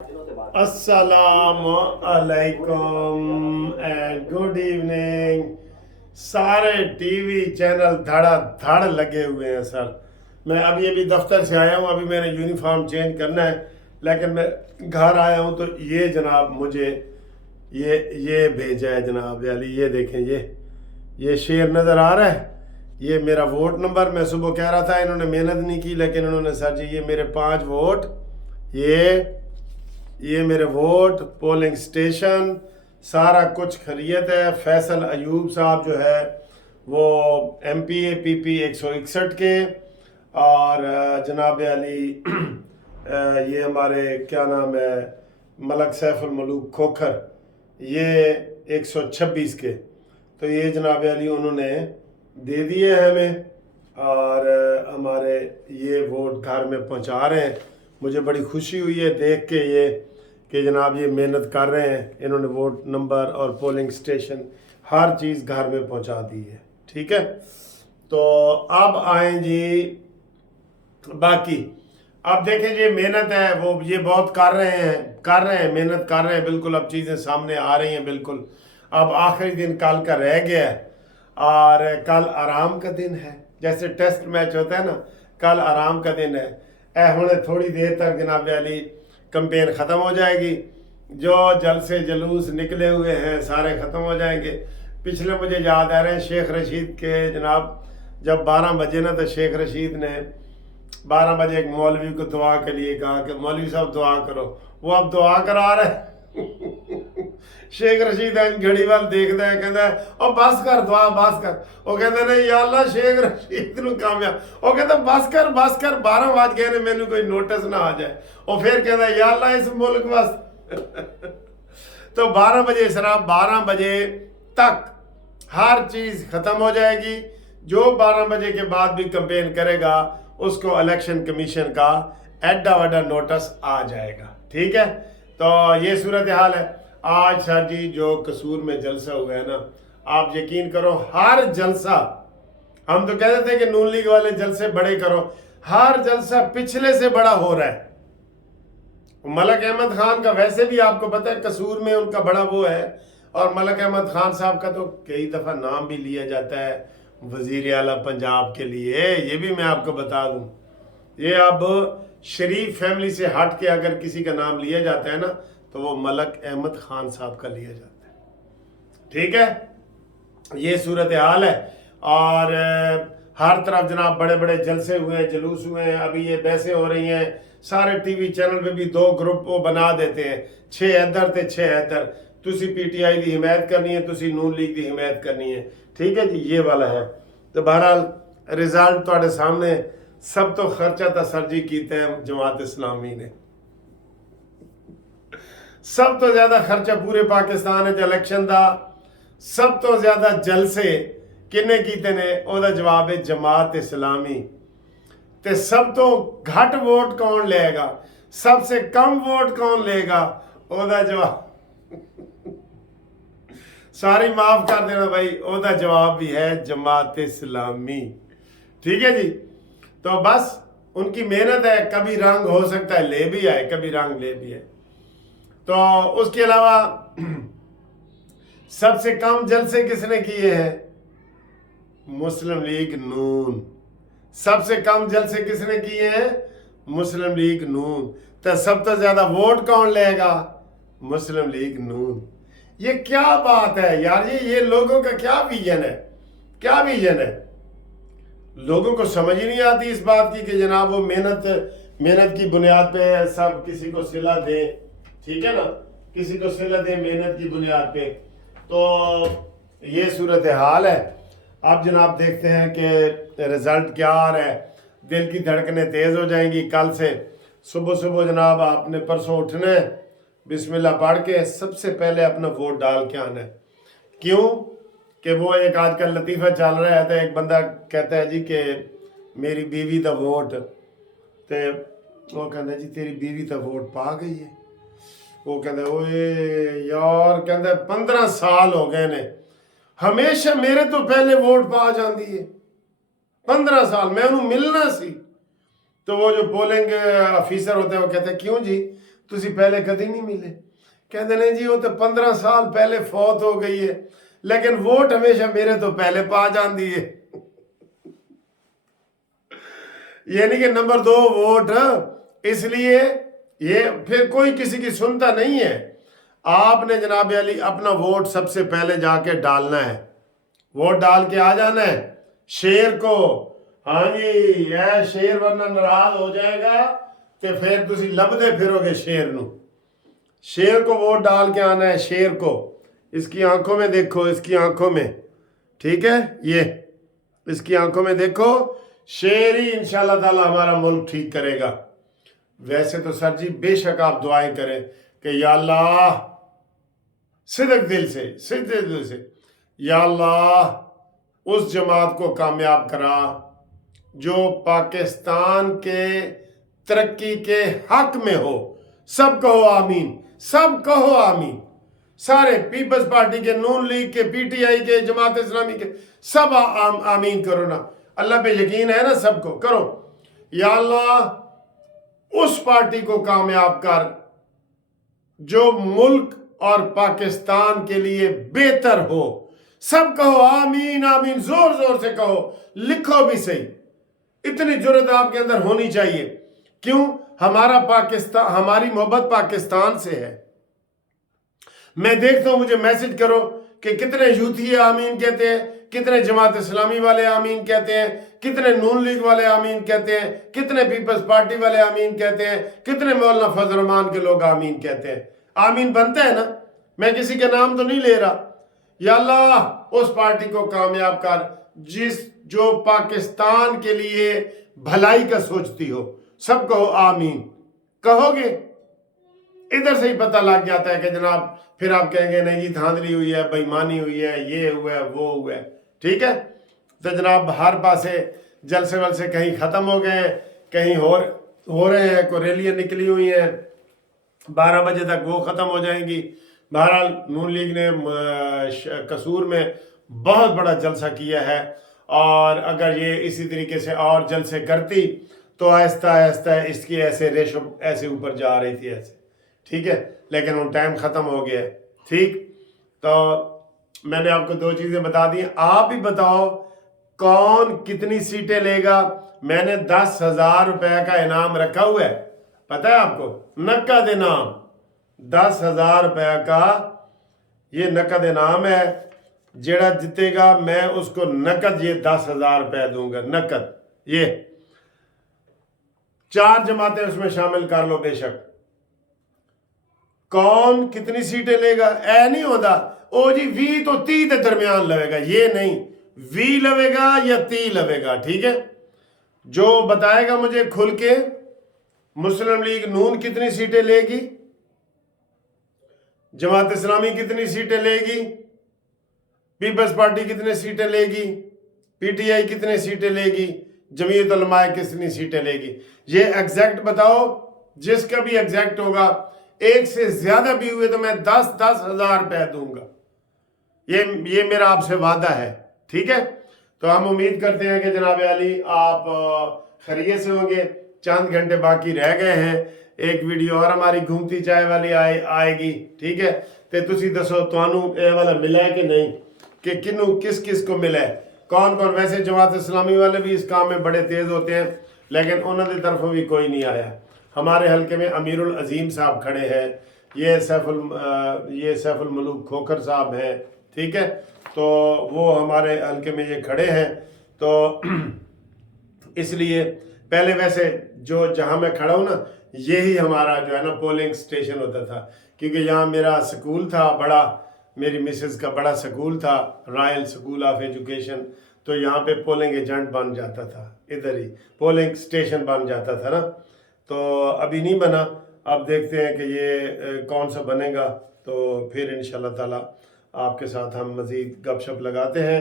अस्सलामु अलैकुम and good evening. सारे टीवी चैनल धड़ा धड़ लगे हुए हैं सर। मैं अभी दफ्तर से आया हूँ, अभी मैंने यूनिफॉर्म चेंज करना है, लेकिन मैं घर आया हूँ तो ये जनाब मुझे ये भेजा है जनाब अली। ये देखें, ये शेर नज़र आ रहा है, ये मेरा वोट नंबर। मैं सुबह कह रहा था इन्होंने मेहनत नहीं की, लेकिन इन्होंने सर जी ये मेरे 5 वोट, ये मेरे वोट, पोलिंग स्टेशन, सारा कुछ खरीद है। फैसल अयूब साहब जो है वो MPA PP 161 के, और जनाब अली ये हमारे क्या नाम है मलक सैफुल मलूक खोखर, ये 126 के। तो ये जनाब अली उन्होंने दे दिए हैं हमें, और हमारे ये वोट घर में पहुंचा रहे हैं। मुझे बड़ी खुशी हुई है देख के ये कि जनाब ये मेहनत कर रहे हैं। इन्होंने वोट नंबर और पोलिंग स्टेशन हर चीज़ घर में पहुंचा दी है। ठीक है, तो अब आए जी बाकी। अब देखें ये मेहनत है वो ये बहुत कर रहे हैं मेहनत कर रहे हैं बिल्कुल। अब चीज़ें सामने आ रही हैं बिल्कुल। अब आखिरी दिन कल का रह गया है, और कल आराम का दिन है। जैसे टेस्ट मैच होता है ना, कल आराम का दिन है। हुणे थोड़ी देर तक जनाब अली कैंपेन ख़त्म हो जाएगी। जो जलसे जुलूस निकले हुए हैं सारे ख़त्म हो जाएंगे। पिछले मुझे याद आ रहे हैं शेख रशीद के जनाब, जब 12 बजे ना तो शेख रशीद ने 12 बजे एक मौलवी को दुआ के लिए कहा कि मौलवी साहब दुआ करो। वो अब दुआ करा रहे शेख रशीद घड़ी वाल देखता है, कहता है और बस कर दुआ बस कर। वो कहते नहीं या अल्लाह शेख रशीद नूं कामयाब। वो कहता बस कर 12 बज गए ने, मैनू कोई नोटिस ना आ जाए। और फिर कहता है या अल्लाह इस मुल्क बस तो 12 बजे शराब 12 बजे तक हर चीज़ ख़त्म हो जाएगी। जो 12 बजे के बाद भी कैंपेन करेगा उसको इलेक्शन कमीशन का एडा वडा नोटिस आ जाएगा। ठीक है, तो ये सूरत हाल है। आज सर जी जो कसूर में जलसा हुआ है ना, आप यकीन करो हर जलसा, हम तो कहते थे कि नून लीग वाले जलसे बड़े करो, हर जलसा पिछले से बड़ा हो रहा है। मलक अहमद खान का वैसे भी आपको पता है कसूर में उनका बड़ा वो है, और मलक अहमद खान साहब का तो कई दफ़ा नाम भी लिया जाता है वजीर आला पंजाब के लिए। ये भी मैं आपको बता दूं, ये अब शरीफ फैमिली से हट के अगर किसी का नाम लिया जाता है ना तो वो मलक अहमद खान साहब का लिया जाता है। ठीक है, ये सूरत हाल है। और हर तरफ जनाब बड़े बड़े जलसे हुए हैं, जुलूस हुए हैं। अभी ये बहसें हो रही हैं, सारे टीवी चैनल पे भी 2 ग्रुप वो बना देते हैं, 6 इधर ते 6 इधर। तुसी PTI की हिमायत करनी है, तुसी नून लीग की हिमायत करनी है। ठीक है जी, ये वाला है। तो बहरहाल रिजल्ट तुम्हारे सामने। सब तो खर्चा तो सर जी कीते हैं जमात इस्लामी ने, सब तो ज्यादा खर्चा पूरे पाकिस्तान इलेक्शन का, सब तो ज्यादा जलसे किन्ने कीते ने, ओदा जवाब है जमात इस्लामी। ते सब तो घट वोट कौन लेगा, सबसे कम वोट कौन लेगा, ओदा जवाब सारी माफ कर देना भाई, ओदा जवाब भी है जमात इस्लामी। ठीक है जी, तो बस उनकी मेहनत है। कभी रंग हो सकता है ले भी आए, कभी रंग ले भी आए। तो उसके अलावा सबसे कम जलसे किसने किए हैं, मुस्लिम लीग नून। सबसे कम जलसे किसने किए हैं, मुस्लिम लीग नून। तो सब तो ज्यादा वोट कौन लेगा, मुस्लिम लीग नून। ये क्या बात है यार, ये लोगों का क्या विजन है, क्या विजन है। लोगों को समझ ही नहीं आती इस बात की कि जनाब वो मेहनत की बुनियाद पे सब किसी को सिला दे। ठीक है ना, किसी को सिला दे मेहनत की बुनियाद पे। तो ये सूरत हाल है। अब जनाब देखते हैं कि रिजल्ट क्या आ रहा है। दिल की धड़कनें तेज हो जाएंगी कल से। सुबह सुबह जनाब आपने परसों उठना है, बिस्मिल्लाह पढ़ के सबसे पहले अपना वोट डाल के आना है। क्यों कि वो एक आजकल लतीफ़ा चल रहा है, तो एक बंदा कहता है जी कि मेरी बीवी का वोट, तो वो कहता है जी तेरी बीवी तो वोट पा गई है। वो कहता है ओए यार, कहता है 15 साल हो गए ने, हमेशा मेरे तो पहले वोट पा जाती है। 15 साल मैं उन्हें मिलना सी। तो वो जो पोलिंग ऑफिसर होते हैं वो कहते हैं क्यों जी, ਤੁਸੀਂ ਪਹਿਲੇ ਕਦੀ ਨਹੀਂ ਮਿਲੇ। ਕਹਿੰਦੇ ਨੇ ਜੀ ਉਹ ਤਾਂ 15 ਸਾਲ ਪਹਿਲੇ ਫੌਤ ਹੋ ਗਈ ਹੈ, ਲੇਕਿਨ ਵੋਟ ਹਮੇਸ਼ਾ ਮੇਰੇ ਤੋਂ पहले पा जाती है। यानी कि नंबर 2 वोट, इसलिए ये फिर कोई किसी की सुनता नहीं है। आपने जनाब अली अपना वोट सबसे पहले जाके डालना है, वोट डाल के आ जाना है शेर को। हाँ जी, यह शेर वरना नाराज हो जाएगा तो फिर तुसी लभदे फिरोगे शेर नू। शेर को वोट डाल के आना है, शेर को। इसकी आंखों में देखो, इसकी आंखों में, ठीक है, ये इसकी आंखों में देखो, शेर ही इंशाल्लाह ताला हमारा मुल्क ठीक करेगा। वैसे तो सर जी बेशक आप दुआएं करें कि या अल्लाह सिद्क दिल से या अल्लाह उस जमात को कामयाब करा जो पाकिस्तान के तरक्की के हक में हो। सब कहो आमीन, सब कहो आमीन। सारे पीपल्स पार्टी के, नून लीग के, पीटीआई के, जमात इस्लामी के, सब आमीन करो ना। अल्लाह पे यकीन है ना, सबको करो। या अल्लाह उस पार्टी को कामयाब कर जो मुल्क और पाकिस्तान के लिए बेहतर हो। सब कहो आमीन आमीन, जोर जोर से कहो, लिखो भी सही। इतनी जुर्रत आपके अंदर होनी चाहिए। क्यों? हमारा पाकिस्तान, हमारी मोहब्बत पाकिस्तान से है। मैं देखता हूं, मुझे मैसेज करो कि कितने यूथी आमीन कहते हैं, कितने जमात इस्लामी वाले आमीन कहते हैं, कितने नून लीग वाले आमीन कहते हैं, कितने पीपल्स पार्टी वाले आमीन कहते हैं, कितने मौलाना फजल रहमान के लोग आमीन कहते हैं। आमीन बनता है ना, मैं किसी के नाम तो नहीं ले रहा। या अल्लाह उस पार्टी को कामयाब कर जो पाकिस्तान के लिए भलाई का सोचती हो। सब कहो आमीन। कहोगे इधर से ही पता लग जाता है कि जनाब फिर आप कहेंगे नहीं जी धांधली हुई है, बेईमानी हुई है, ये हुआ है, वो हुआ है, ठीक है। तो जनाब हर पासे जलसे वलसे कहीं ख़त्म हो गए हैं, कहीं हो रहे हैं, कोई रैलियाँ निकली हुई हैं, 12 बजे तक वो ख़त्म हो जाएंगी। बहरहाल नून लीग ने कसूर में बहुत बड़ा जलसा किया है, और अगर ये इसी तरीके से और जलसे करती तो आहिस्ता आहिस्ता इसकी ऐसे रेशो ऐसे ऊपर जा रही थी ऐसे, ठीक है। लेकिन वो टाइम ख़त्म हो गया, ठीक। तो मैंने आपको 2 चीज़ें बता दी। आप ही बताओ कौन कितनी सीटें लेगा। मैंने 10,000 रुपये का इनाम रखा हुआ है, पता है आपको, नकद इनाम 10,000 रुपये का ये नकद इनाम है। जेड़ा जीतेगा मैं उसको नकद ये 10,000 रुपये दूंगा, नकद। ये 4 जमातें उसमें शामिल कर लो बेशक। कौन कितनी सीटें लेगा ऐ नहीं होता ओ जी 20 तो 30 के दरमियान लवेगा, ये नहीं 20 लवेगा या 30 लवेगा, ठीक है। जो बताएगा मुझे खुल के, मुस्लिम लीग नून कितनी सीटें लेगी, जमात इस्लामी कितनी सीटें लेगी, पीपल्स पार्टी कितनी सीटें लेगी, पीटीआई कितनी सीटें लेगी, जमीयत उलमा कितनी सीटें लेगी, ये एग्जैक्ट बताओ। जिसका भी एग्जैक्ट होगा, एक से ज्यादा भी हुए तो मैं 10-10 हज़ार रुपये दूंगा। ये मेरा आपसे वादा है, ठीक है। तो हम उम्मीद करते हैं कि जनाब अली आप खैरियत से होंगे। चंद घंटे बाकी रह गए हैं, एक वीडियो और हमारी घूमती चाय वाली आएगी, ठीक है। तो तुसी दसो तुहानू ये वाला मिला है कि नहीं, कि किनू किस किस को मिला है, कौन कौन। वैसे जमात इस्लामी वाले भी इस काम में बड़े तेज़ होते हैं, लेकिन उन्होंने तरफों भी कोई नहीं आया। हमारे हल्के में अमीरुल अजीम साहब खड़े हैं, ये सैफुल मलूक खोखर साहब हैं, ठीक है। तो वो हमारे हल्के में ये खड़े हैं। तो इसलिए पहले वैसे जहाँ मैं खड़ा हूँ ना, यही हमारा जो है ना पोलिंग स्टेशन होता था, क्योंकि यहाँ मेरा स्कूल था बड़ा, मेरी मिसेस का बड़ा स्कूल था, रॉयल स्कूल ऑफ एजुकेशन। तो यहाँ पे पोलिंग एजेंट बन जाता था, इधर ही पोलिंग स्टेशन बन जाता था ना। तो अभी नहीं बना, अब देखते हैं कि ये कौन सा बनेगा। तो फिर इंशाल्लाह ताला आपके साथ हम मज़ीद गपशप लगाते हैं।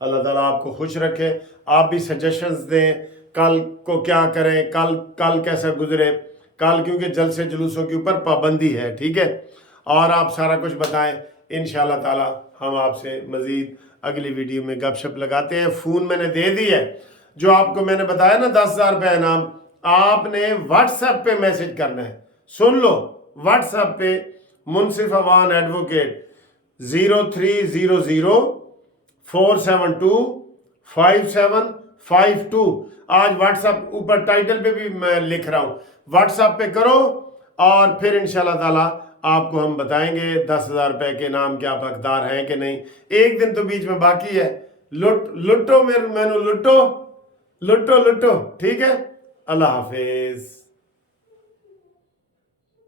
अल्लाह ताला आपको खुश रखे। आप भी सजेशंस दें, कल को क्या करें, कल कैसा गुजरे, कल क्योंकि जलसे जुलूसों के ऊपर पाबंदी है, ठीक है। और आप सारा कुछ बताएं, इंशाल्लाह ताला हम आपसे मज़ीद अगली वीडियो में गपशप लगाते हैं। फ़ोन मैंने दे दी है, जो आपको मैंने बताया ना 10,000 रुपये इनाम, आपने व्हाट्सएप पे मैसेज करना है। सुन लो, व्हाट्सएप पे मुनसिफ अवान एडवोकेट 0300472572। आज व्हाट्सएप ऊपर टाइटल पे भी मैं लिख रहा हूँ, व्हाट्सएप पे करो और फिर इंशाल्लाह ताला आपको हम बताएंगे 10,000 रुपए के नाम के आप हकदार हैं कि नहीं। एक दिन तो बीच में बाकी है, लुटो मैनू लुटो लुटो लुटो, ठीक है। अल्लाह हाफिज।